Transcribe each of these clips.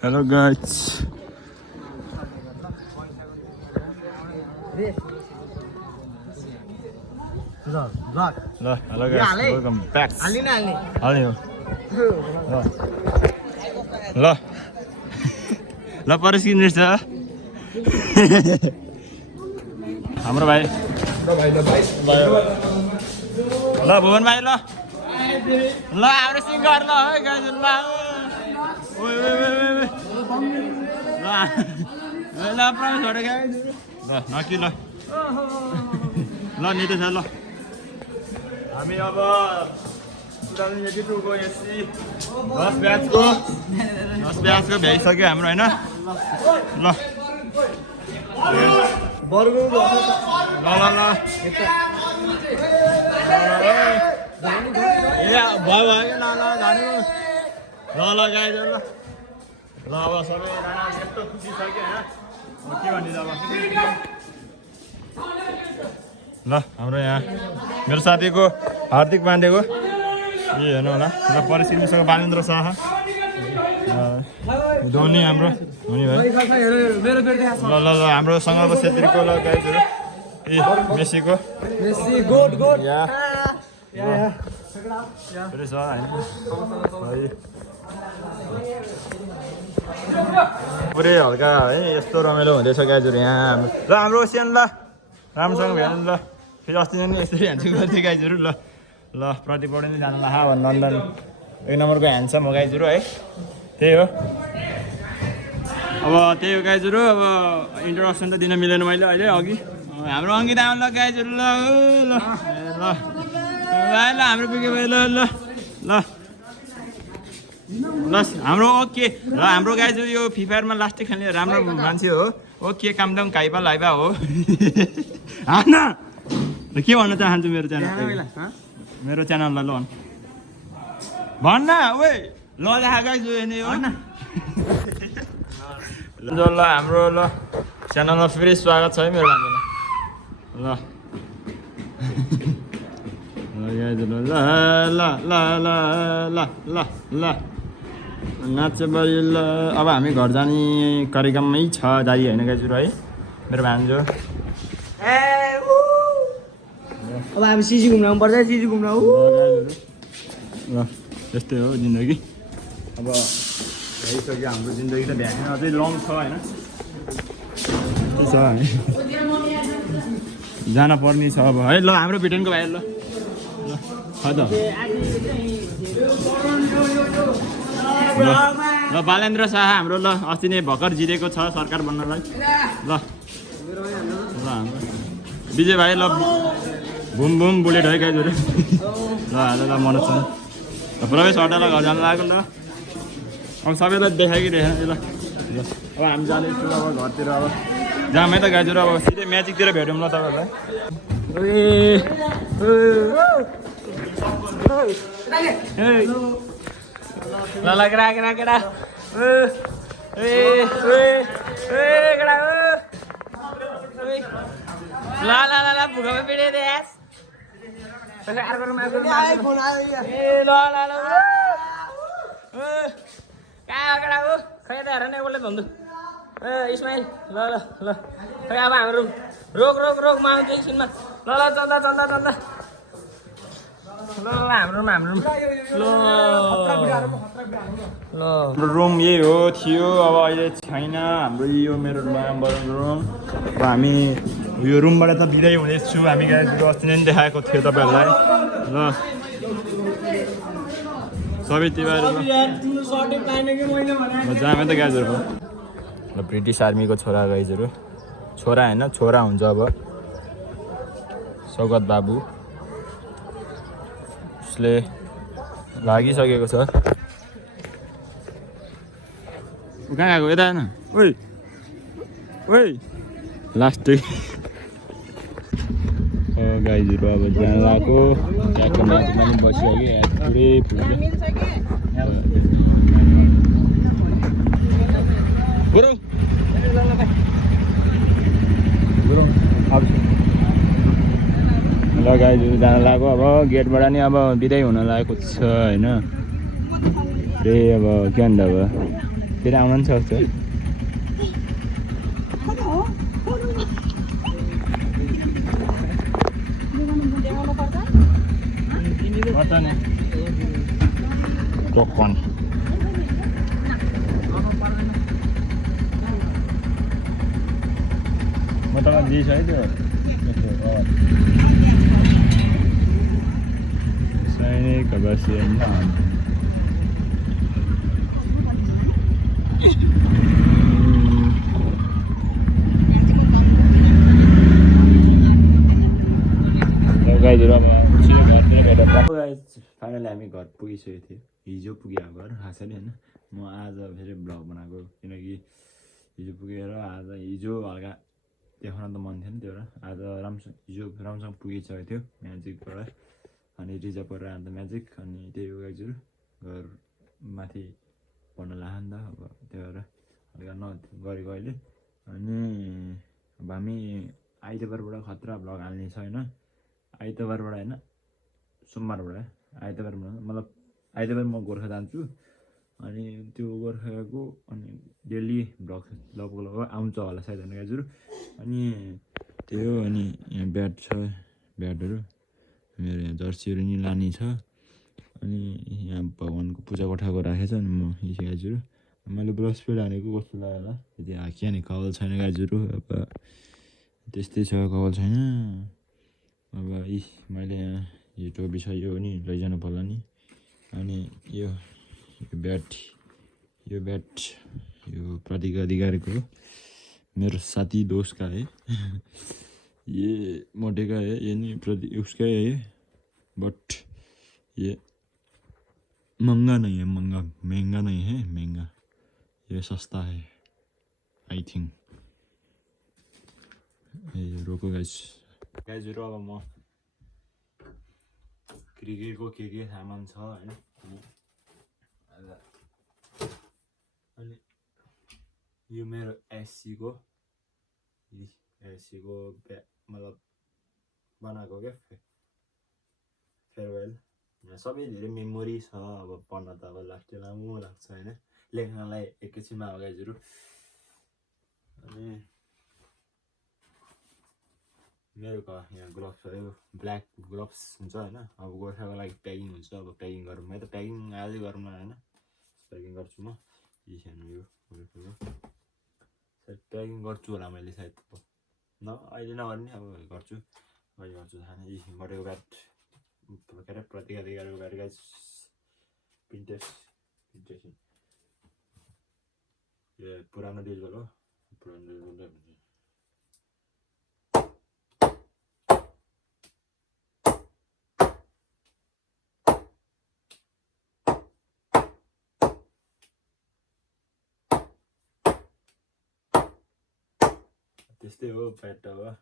Hello guys. Hello guys, welcome back. Hello Paris किन्ने छ हाम्रो भाइ ल भुवन भाइ ल हाम्रो सिङ्गर ल है गाइस ल ओइ ल प्रवेश गरे गाइस ल नकी ल ल निते छ ल हामी अब 2082 को एससी 10 ब्याचको भ्याइसक्यो हाम्रो हैन ल बर्गु ल ए भयो ल जानु ल गाइस ल अब सबैजना यस्तो खुसी छ के हैन के भन्ने अब ल हाम्रो यहाँ मेरो साथीको हार्दिक पाण्डेको ए हेर्नु होला ल परिस्थितिसँग बालेन्द्र शाह धोनी हाम्रो धोनी भाइ ल ल ल हाम्रो सङ्गको छेत्रीको ल गाइजहरू ए मेसीको मेसी गोड या पुरै छ हैन पुरै हल्का है यस्तो रमाइलो हुँदैछ गाइजहरू यहाँ ल हाम्रो ओसियन ल राम्रोसँग भ्याउनु ल फेरि अस्ति नै यसरी ह्यान्डसम गर्थ्यो गाइजहरू ल ल प्रतिपौडी नै जानु ला नन्दन 1 नम्बरको ह्यान्डसम हो गाइजहरू है त्यही हो अब त्यही हो गाइजहरू अब इन्ट्रोडक्सन त दिन मिलेन मैले अहिले अघि हाम्रो अङ्कित आउनु ल गाइजहरू ल ल ल ल हाम्रो पुग्यो भाइ ल ल ल ल हाम्रो ओके र हाम्रो गाइजहरू यो फ्री फायरमा लास्टै खेल्ने राम्रो मान्छे हो ओके कामदाम काइपा लाइपा हो होइन के भन्न चाहन्छु मेरो च्यानललाई ल भन्न ओइ ल गाइज नि हो ल हाम्रो ल च्यानलमा फेरि स्वागत छ है मेरो मान्छेलाई ल ल ल ल ल ल ल नाच्छ बढी ल अब हामी घर जाने कार्यक्रममै छ जारी होइन गाइजहरू है मेरो भान्जो अब हामी सिजी घुम्न पर्छ सिजी घुम्न ल त्यस्तै हो जिन्दगी अब भइसक्यो हाम्रो जिन्दगी त भ्याएन अझै लङ छ होइन के छ हामी जान पर्ने छ अब है ल हाम्रो भिटेनको भाइ ल ल ल बालेन्द्र शाह हाम्रो ल अस्ति नै भर्खर जितेको छ सरकार बन्नलाई ल ल हाम्रो विजय भाइ ल बुम बुम बुलेट है गाइजहरू ल ल मनोज छ ल प्रवेश हटालाई घर जानु लाग्यो ल अब सबैलाई देखायो कि देखाएन ल अब हामी जाँदैछु अब घरतिर अब जाम है त गाइजहरू अब सिधै म्याजिकतिर भेटौँ ल तपाईँहरूलाई ल ल केटा केटा केटा ल ल ल ल भुगामा पिडे देस ए ल ल ल कहाँ केटा हो खै त हेर न उसले भन्नु ए इस्माइल ल ल ल खै अब हाम्रो रोक रोक रोक म आउँछु एकछिनमा ल ल चल्दा चल्दा चल्दा ल हाम्रो ल रुम यही हो थियो अब अहिले छैन हाम्रो यो मेरो नम्बर रुम अब हामी यो रुमबाट त बिदाई हुँदैछु हामी गाइजहरू अस्ति नै देखाएको थियो तपाईँहरूलाई ल सबै तिहार जामे त गाइजहरू ल ब्रिटिस आर्मीको छोरा गाइजहरू छोरा होइन छोरा हुन्छ अब सौगत बाबु उसले लागिसकेको छ कहाँ गएको यता होइन ओइ ओइ लास्टै गाइजहरू अब जान लगाएको ट्याक्क माथि पनि बसिसक्यो पुरै फुल्यो ल गाइजहरू जान लाग्यो अब गेटबाट नि अब बिदाई हुन लागेको छ होइन त्यही अब के अन्त अब फेरि आउन पनि सक्छ पपकर्न म तपाईँलाई दिएछु है त्यो Saya kebersihan. फाइनली हामी घर पुगिसकेको थियो हिजो पुग्यो घर थाहा छैन होइन म आज फेरि भ्लग बनाएको किनकि हिजो पुगेर आज हिजो हल्का देखाउन त मन थिएन त्यो आज राम्रोसँग हिजो राम्रोसँग पुगिसकेको थियो म्याजिकबाट अनि रिजर्भ गरेर अन्त म्याजिक अनि त्यही हो गाइजहरू घर माथि पढ्न लाग्यो नि त अब त्यो भएर हल्का गरेको अहिले अनि अब हामी आइतबारबाट खतरा भ्लग हाल्ने छ होइन आइतबारबाट होइन सोमबारबाट आइतबारबाट मतलब आइतबार म गोर्खा जान्छु अनि त्यो गोर्खाको अनि डेली भ्लग आउँछ होला सायद होइन गाइजहरू अनि त्यही हो अनि यहाँ ब्याट छ ब्याटहरू मेरो यहाँ जर्सीहरू नि लाने छ अनि यहाँ भगवान्को पूजा कोठाको राखेको छ अनि म हिजो गाइजहरू मैले ब्रस पेड हानेको कस्तो लाग्यो होला यदि हाकिया नि कपाल छैन गाइजहरू अब त्यस्तै छ कपाल छैन अब मैले यहाँ यो टोपी छ यो नि लैजानु पर्ला नि अनि यो ब्याट यो प्रतीक अधिकारीको हो मेरो साथी दोस्त का है ये मोटे का है ये नहीं उसका है बट ये महंगा नहीं है महंगा नहीं है महंगा ये सस्ता है आई थिंक ये रोको गाइस अब म क्रिकेटको के सामान छ हैन अनि यो मेरो एससी को मतलब बनाएको क्या फेयरवेल सबै धेरै मेमोरी छ अब पढ्न त अब लास्ट लामो लाग्छ होइन लेख्नलाई एकैछिनमा अब गाइजहरू अनि मेरो यहाँ ग्लोभ्स भयो ब्ल्याक ग्लोभ्स हुन्छ होइन अब गोर्खाको लागि प्याकिङ हुन्छ अब प्याकिङ गरौँ है त प्याकिङ आजै गरौँ न होइन प्याकिङ गर्छु म सानो यो सायद प्याकिङ गर्छु होला मैले सायद न अहिले नगर्ने अब गर्छु थाहा छैन यी बटेको ब्याट के अरे प्रतीक अधिकारीको ब्याट गाइस प्रिन्टेड यो पुरानो डिजिटल हो पुरानो डिजिटल त्यस्तै हो ब्याट अब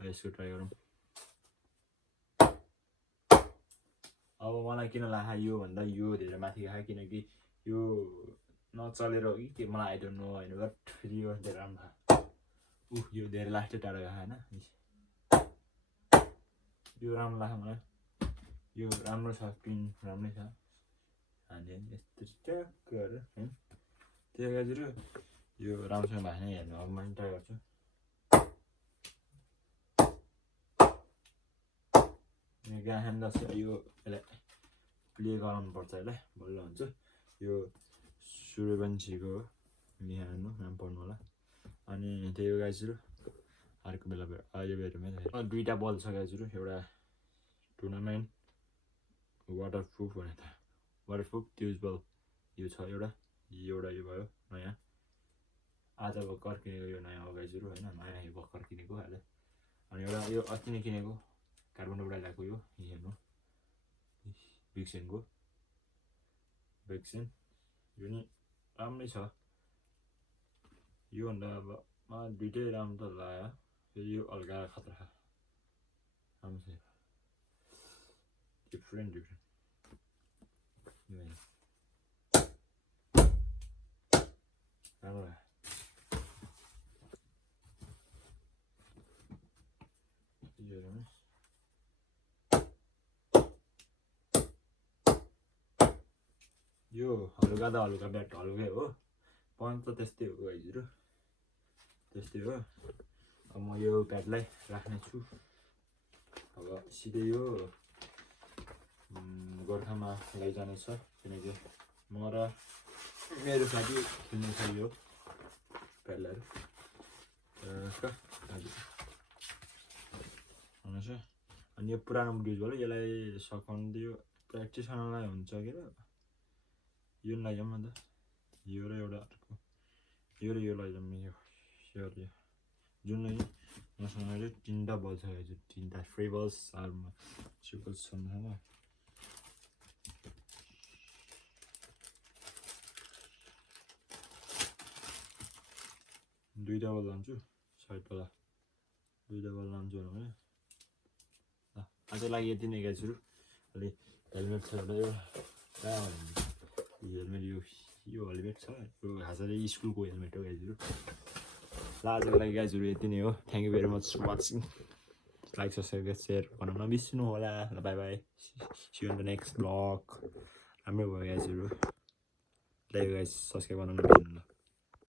यसको ट्राई गरौँ अब मलाई किन लाग्यो यो भन्दा यो धेरै माथि गयो किनकि यो नचलेर हो कि मलाई आई डोन्ट नो होइन बट फेरि यो धेरै राम्रो यो धेरै लास्टै टाढो गयो होइन यो राम्रो लाग्यो मलाई यो राम्रो छ पिन राम्रै छ हान्ने यस्तो ट्याक गरेर होइन त्यो गाइजहरू यो राम्रोसँग भएको छैन हेर्नु अब मैले ट्राई गर्छु गाहन जस्तो यो यसलाई प्ले गराउनु पर्छ यसलाई बल्ल हुन्छ यो सूर्यवंशीको यहाँ नाम पढ्नु होला अनि त्यही हो गाइजहरू अर्को बेला यो भेटौँ दुईवटा बल छ गाइजहरू एउटा टुर्नामेन्ट वाटरप्रुफ भने त वाटरप्रुफ ट्युज बल यो छ एउटा यो भयो नयाँ आज भर्खर किनेको यो नयाँ हो गाइजहरू होइन नयाँ यो भर्खर किनेको आज अनि एउटा यो अस्ति नै किनेको काठमाडौँबाट ल्याएको यो हेर्नु भेक्सिन यो नि राम्रै छ योभन्दा अब मलाई दुइटै राम्रो त लाग्यो फेरि यो हल्का खतरा राम्रो छ डिफ्रेन्ट राम्रो हेर्नु यो हलुका त हलुका ब्याट हलुकै हो पञ्च त त्यस्तै हो गाइजहरू त्यस्तै हो अब म यो प्याडलाई राख्नेछु अब सिधै यो गोर्खामा लैजानेछ किनकि म र मेरो साथी खेल्ने छ यो प्याडलहरू अनि यो पुरानो ब्रिज भयो यसलाई सकाउँदै प्र्याक्टिस गर्नलाई हुन्छ कि यो लैजाउँ अन्त यो र एउटा अर्को यो र यो लैजाउँ यो जुन मसँग चाहिँ 3टा बल छ गाइज 3टा फ्री बल्स आर्ममा सिकल्स छन् होइन 2टा बल लान्छु साइडबाट 2टा बल लान्छु भने आजको लागि यति नै गाइजहरू अलि हेलमेट छ एउटा यो हेलमेट यो हेलमेट छ यो खास चाहिँ स्कुलको हेलमेट हो गाइजहरू ल आजको लागि गाइजहरू यति नै हो thank you very much watching like subscribe share गर्न नबिर्सिनु होला ल bye bye see you in the next blog राम्रो भयो गाइजहरू लाइक गाइज सब्सक्राइब गर्न नबिर्सिनु